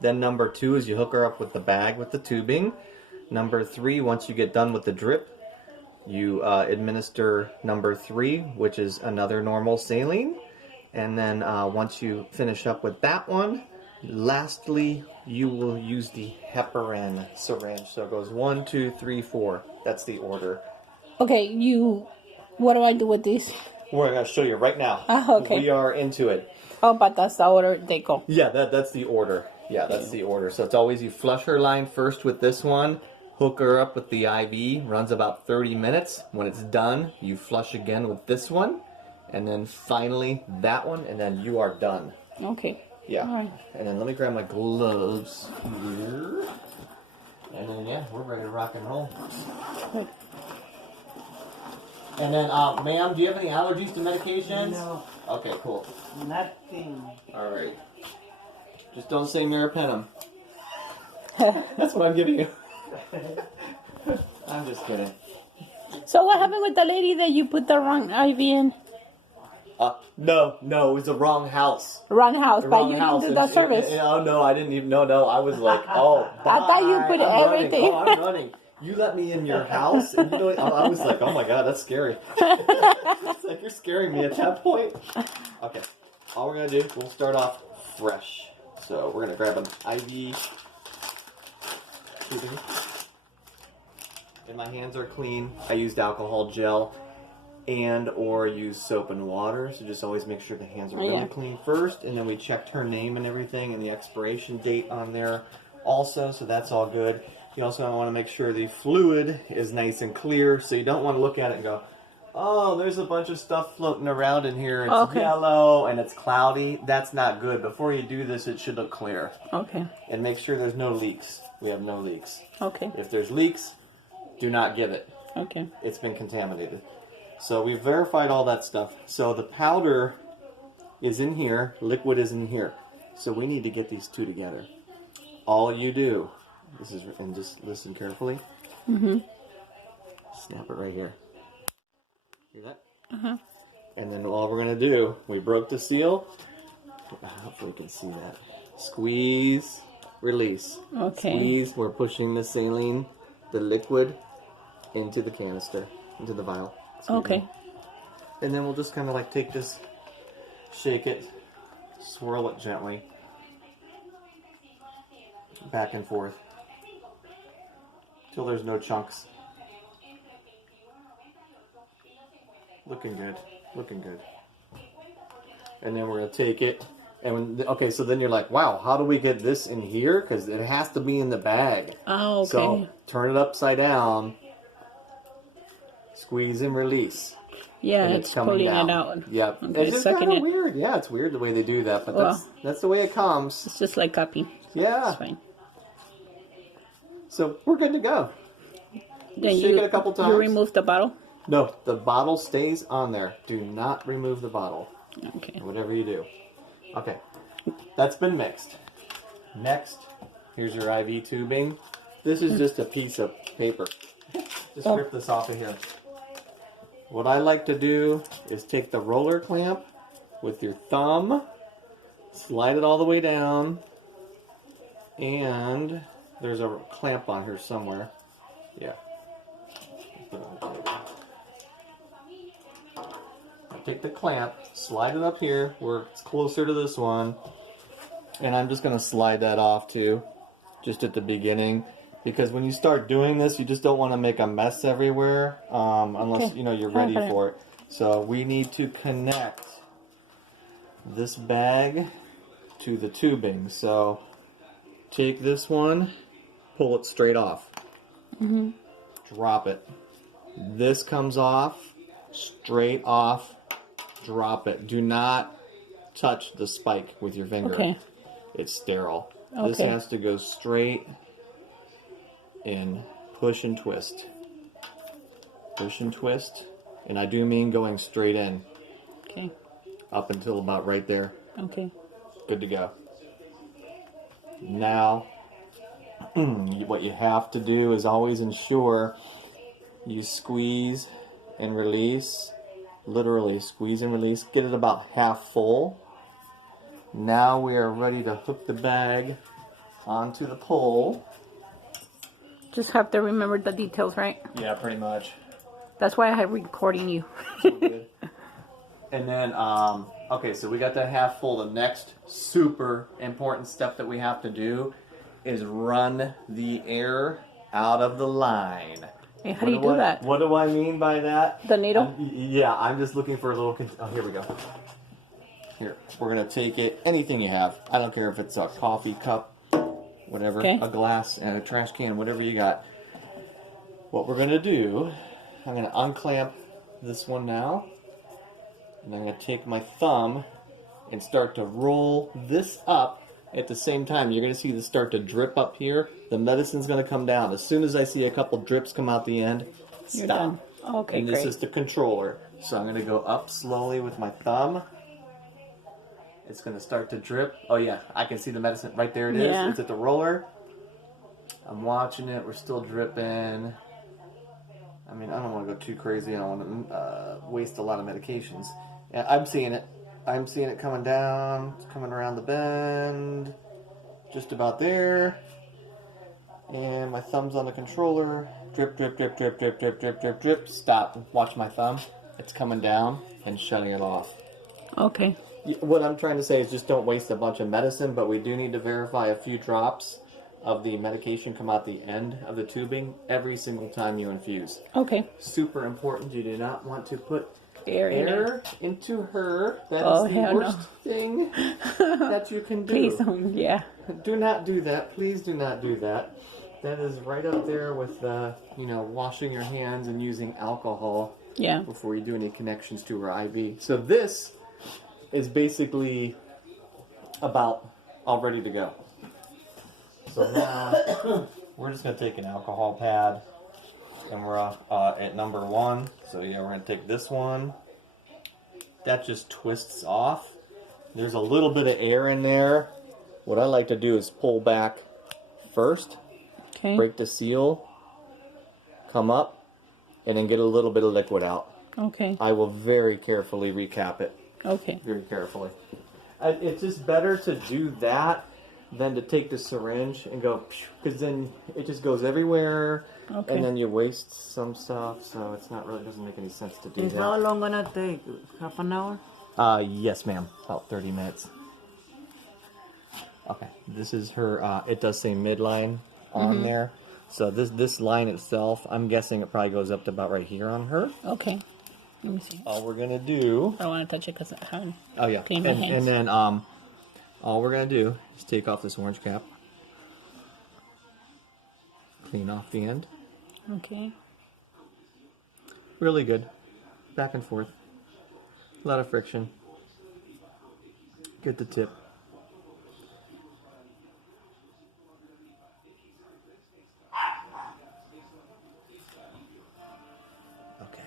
Then number 2 is you hook her up with the bag with the tubing. Number 3, once you get done with the drip, you administer number 3, which is another normal saline. And then once you finish up with that one, lastly, you will use the heparin syringe. So it goes 1, 2, 3, 4. That's the order. Okay, what do I do with this? We're going to show you right now. Okay. We are into it. Oh, but that's the order they go. Yeah, that's the order. Yeah, that's the order. So it's always you flush her line first with this one, hook her up with the IV, runs about 30 minutes. When it's done, you flush again with this one, and then finally that one, and then you are done. Okay. Yeah. All right. And then let me grab my gloves here. And then, yeah, we're ready to rock and roll. Good. And then, ma'am, do you have any allergies to medications? No. Okay, cool. Nothing. All right. Just don't say meropenem. That's what I'm giving you. I'm just kidding. So what happened with the lady that you put the wrong IV in? No, it was the wrong house. Wrong house, The but wrong you house. did the service. Oh, no, I didn't even, no, I was like, oh, bye. I thought you put I'm everything. Running. Oh, I'm running. You let me in your house, and you know, I was like, oh my God, that's scary. It's like, you're scaring me at that point. Okay, all we're gonna do, we'll start off fresh. So we're gonna grab an IV tubing. And my hands are clean. I used alcohol gel and or use soap and water. So just always make sure the hands are really clean first. And then we checked her name and everything and the expiration date on there also. So that's all good. You also want to make sure the fluid is nice and clear. So you don't want to look at it and go, oh, there's a bunch of stuff floating around in here. It's yellow and it's cloudy. That's not good. Before you do this, it should look clear. Okay. And make sure there's no leaks. We have no leaks. Okay. If there's leaks, do not give it. Okay. It's been contaminated. So we've verified all that stuff. So the powder is in here, liquid is in here. So we need to get these two together. All you do, and just listen carefully. Mm-hmm. Snap it right here. Hear that? Uh-huh. And then all we're going to do, we broke the seal. Hopefully you can see that. Squeeze, release. Okay. Squeeze, we're pushing the saline, the liquid, into the canister, into the vial. Okay. And then we'll just kind of like take this, shake it, swirl it gently, back and forth, till there's no chunks. Looking good, looking good. And then we're gonna take it, and okay, so then you're like, wow, how do we get this in here? Because it has to be in the bag. Oh, okay. So turn it upside down, squeeze and release. Yeah, and it's pulling down. it out. Yep. Okay, It's just kind of weird. Yeah, it's weird the way they do that, but that's the way it comes. It's just like copy. Yeah. That's fine. So we're good to go. Then Shake it a couple times. You remove the bottle? No, the bottle stays on there. Do not remove the bottle. Okay. Whatever you do. Okay. That's been mixed. Next, here's your IV tubing. This is just a piece of paper. Just rip this off of here. What I like to do is take the roller clamp with your thumb, slide it all the way down, and there's a clamp on here somewhere. Yeah. Take the clamp, slide it up here where it's closer to this one, and I'm just going to slide that off too, just at the beginning. Because when you start doing this, you just don't want to make a mess everywhere, unless you know you're ready for it. So we need to connect this bag to the tubing. So take this one, pull it straight off, drop it. This comes off, straight off, drop it. Do not touch the spike with your finger. Okay. It's sterile. Okay. This has to go straight in, push and twist. Push and twist. And I do mean going straight in. Okay. Up until about right there. Okay. Good to go. Now, what you have to do is always ensure you squeeze and release. Literally squeeze and release. Get it about half full. Now we are ready to hook the bag onto the pole. Just have to remember the details, right? Yeah, pretty much. That's why I have recording you. So good. And then, okay, so we got that half full. The next super important step that we have to do is run the air out of the line. Hey, how do you do that? What do I mean by that? The needle? Yeah, I'm just looking for a little... Oh, here we go. Here, we're going to take it, anything you have. I don't care if it's a coffee cup, whatever, Okay. a glass, and a trash can, whatever you got. What we're going to do, I'm going to unclamp this one now. And I'm going to take my thumb and start to roll this up at the same time. You're going to see this start to drip up here. The medicine's going to come down. As soon as I see a couple drips come out the end, You're stop. done. Okay, And this great. is the controller. So I'm going to go up slowly with my thumb. It's going to start to drip. Oh yeah, I can see the medicine. Right there it is. Yeah. It's at the roller. I'm watching it. We're still dripping. I mean, I don't want to go too crazy. I don't want to waste a lot of medications. Yeah, I'm seeing it. I'm seeing it coming down. It's coming around the bend. Just about there. And my thumb's on the controller. Drip, drip, drip, drip, drip, drip, drip, drip, drip. Stop. Watch my thumb. It's coming down and shutting it off. Okay. What I'm trying to say is just don't waste a bunch of medicine, but we do need to verify a few drops of the medication come out the end of the tubing every single time you infuse. Okay. Super important. You do not want to put Air in it. air into her. That Oh, is the hell worst no. thing that you can do. Please, yeah. Do not do that. Please do not do that. That is right up there with, washing your hands and using alcohol Yeah. before you do any connections to her IV. So this is basically about all ready to go. So now we're just going to take an alcohol pad and we're at number 1. So yeah, we're going to take this one. That just twists off. There's a little bit of air in there. What I like to do is pull back first, Okay. break the seal, come up, and then get a little bit of liquid out. Okay. I will very carefully recap it. Okay. Very carefully. It's just better to do that than to take the syringe and go, because then it just goes everywhere, Okay. and then you waste some stuff. So it's not really doesn't make any sense to do Is that. how long gonna take? Half an hour? Yes, ma'am. About 30 minutes. Okay. This is her. It does say midline on there. So this line itself, I'm guessing it probably goes up to about right here on her. Okay. Let me see. All we're gonna do. I don't want to touch it because I haven't. Oh yeah. Clean my hands. And then all we're gonna do is take off this orange cap. Clean off the end. Okay. Really good. Back and forth. A lot of friction. Get the tip. Okay.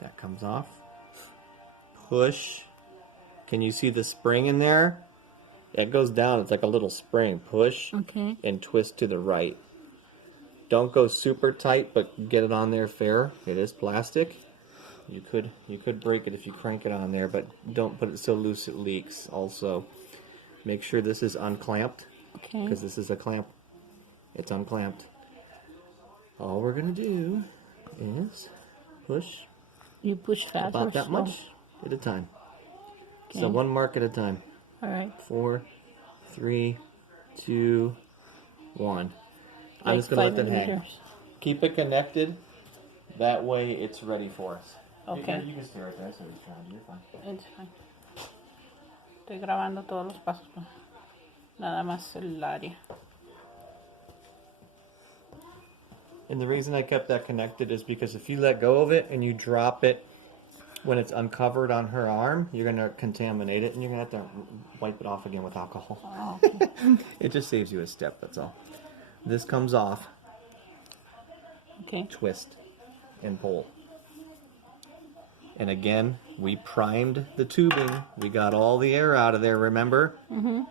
That comes off. Push. Can you see the spring in there? That goes down. It's like a little spring. Push Okay. and twist to the right. Don't go super tight, but get it on there fair. It is plastic. You could break it if you crank it on there, but don't put it so loose it leaks. Also, make sure this is unclamped Okay. because this is a clamp. It's unclamped. All we're gonna do is push You push fast or about that slow? much at a time. So Okay. one mark at a time. All right. 4, 3, 2, 1. I'm Like just gonna let 5 that hang. millimeters. Keep it connected. That way it's ready for us. Okay. You can stay right there. That's what he's trying to do. You're fine. It's fine. Estoy grabando todos los pasos. ¿No? Nada más el área. And the reason I kept that connected is because if you let go of it and you drop it when it's uncovered on her arm, you're going to contaminate it and you're going to have to wipe it off again with alcohol. Oh, okay. It just saves you a step, that's all. This comes off, Okay. twist, and pull. And again, we primed the tubing. We got all the air out of there, remember? Mm-hmm.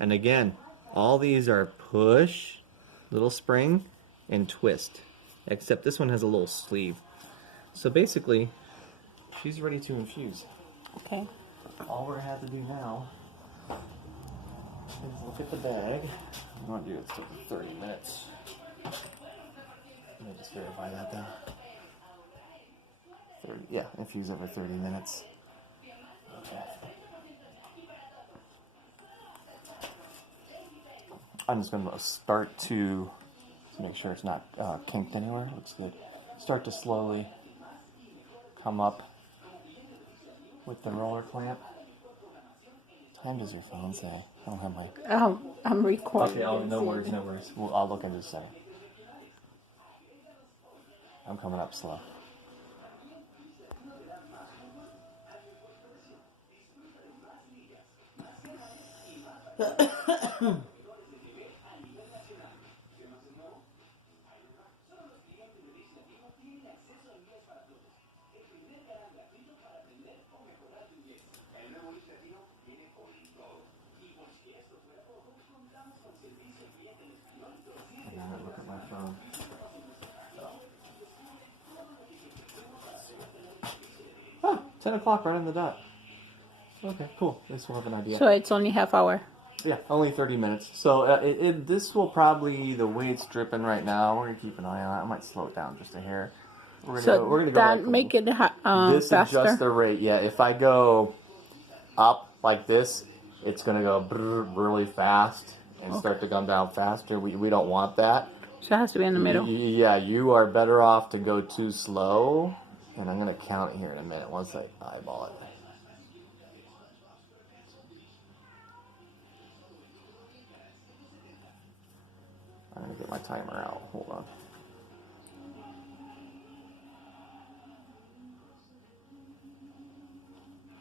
And again, all these are push, little spring, and twist. Except this one has a little sleeve. So basically, she's ready to infuse. Okay. all we're gonna have to do now is look at the bag. I'm gonna do it for 30 minutes. Let me just verify that though. 30, yeah, infuse every 30 minutes. Okay. I'm just gonna start to make sure it's not kinked anywhere. Looks good. Start to slowly come up with the roller clamp. What time does your phone say? I don't have my... I'm recording. Okay, no worries, no worries. Well, I'll look in just a second. I'm coming up slow. Look at my phone. Ah, 10 o'clock right on the dot. Okay, cool. At least we'll have an idea. So it's only half hour. Yeah, only 30 minutes. So this will probably, the way it's dripping right now, we're going to keep an eye on it. I might slow it down just a hair. We're gonna go that like, make it this faster. adjusts the rate. Yeah, if I go up like this, it's going to go really fast and start to come down faster. We don't want that. So it has to be in the middle. Yeah, you are better off to go too slow. And I'm going to count it here in a minute once I eyeball it. I'm going to get my timer out. Hold on.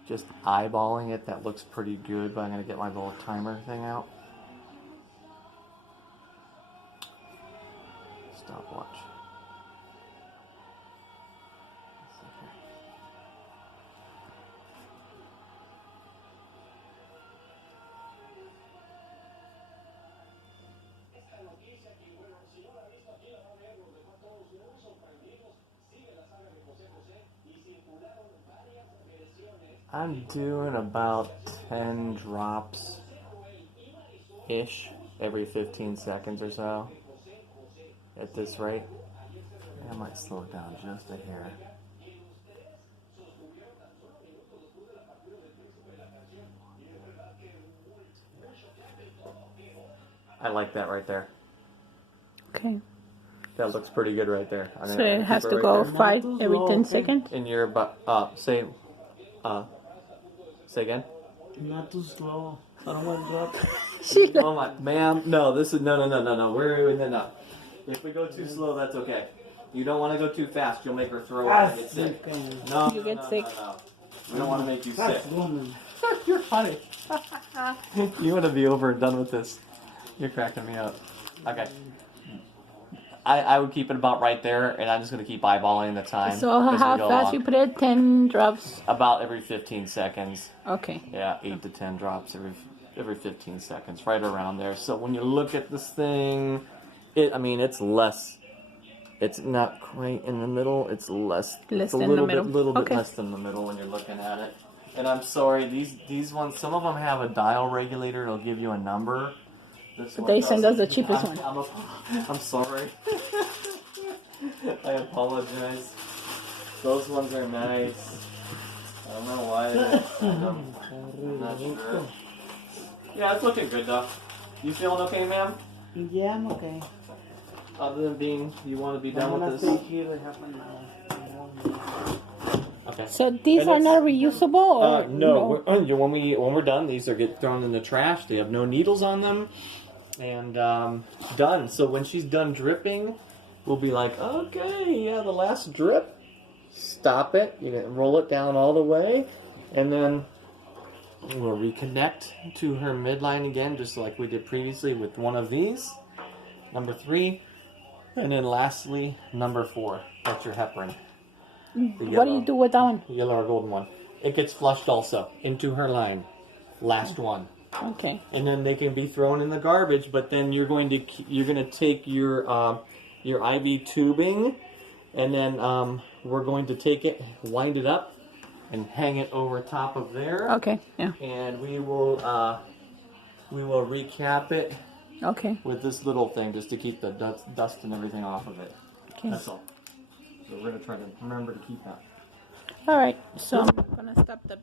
Just eyeballing it, that looks pretty good, but I'm going to get my little timer thing out. Stopwatch. I'm doing about 10 drops ish every 15 seconds or so at this rate. I might slow it down just a hair. I like that right there. Okay. That looks pretty good right there. So it has to go 5 every 10 seconds? In your say again? Not too slow. I don't want to drop. Oh my, ma'am, no, this is, no. No. If we go too slow, that's okay. You don't want to go too fast. You'll make her throw up and get sick. No, You get sick. No. We don't want to make you sick. Woman. You're funny. You want to be over and done with this. You're cracking me up. Okay. I would keep it about right there, and I'm just going to keep eyeballing the time. So as we how go fast along. you put it? 10 drops? About every 15 seconds. Okay. Yeah, 8 to 10 drops every 15 seconds, right around there. So when you look at this thing, it's less. It's not quite in the middle. It's less. Less it's a than little the middle. bit, little Okay. bit less than the middle when you're looking at it. And I'm sorry, these ones, some of them have a dial regulator. It'll give you a number. This But one they send us doesn't. the cheapest one. I'm sorry. I apologize. Those ones are nice. I don't know why they didn't send them. I'm not sure. Yeah, it's looking good though. You feeling okay, ma'am? Yeah, I'm okay. Other than being, you want to be I'm done gonna with stay this? here like half an hour. Okay. So these And are it's- not reusable? Or No. When we're done, these are get thrown in the trash. They have no needles on them, and done. So when she's done dripping, we'll be like, okay, yeah, the last drip. Stop it. You can roll it down all the way, and then we'll reconnect to her midline again, just like we did previously with one of these. Number 3, and then lastly, number 4. That's your heparin. What do you do with that one? The yellow or golden one. It gets flushed also into her line. Last one. Okay. And then they can be thrown in the garbage, but then you're going to take your IV tubing, and then we're going to take it, wind it up, and hang it over top of there. Okay, yeah. And we will recap it Okay. with this little thing just to keep the dust and everything off of it. Okay. That's all. So we're gonna try to remember to keep that. All right. So I'm gonna stop the video.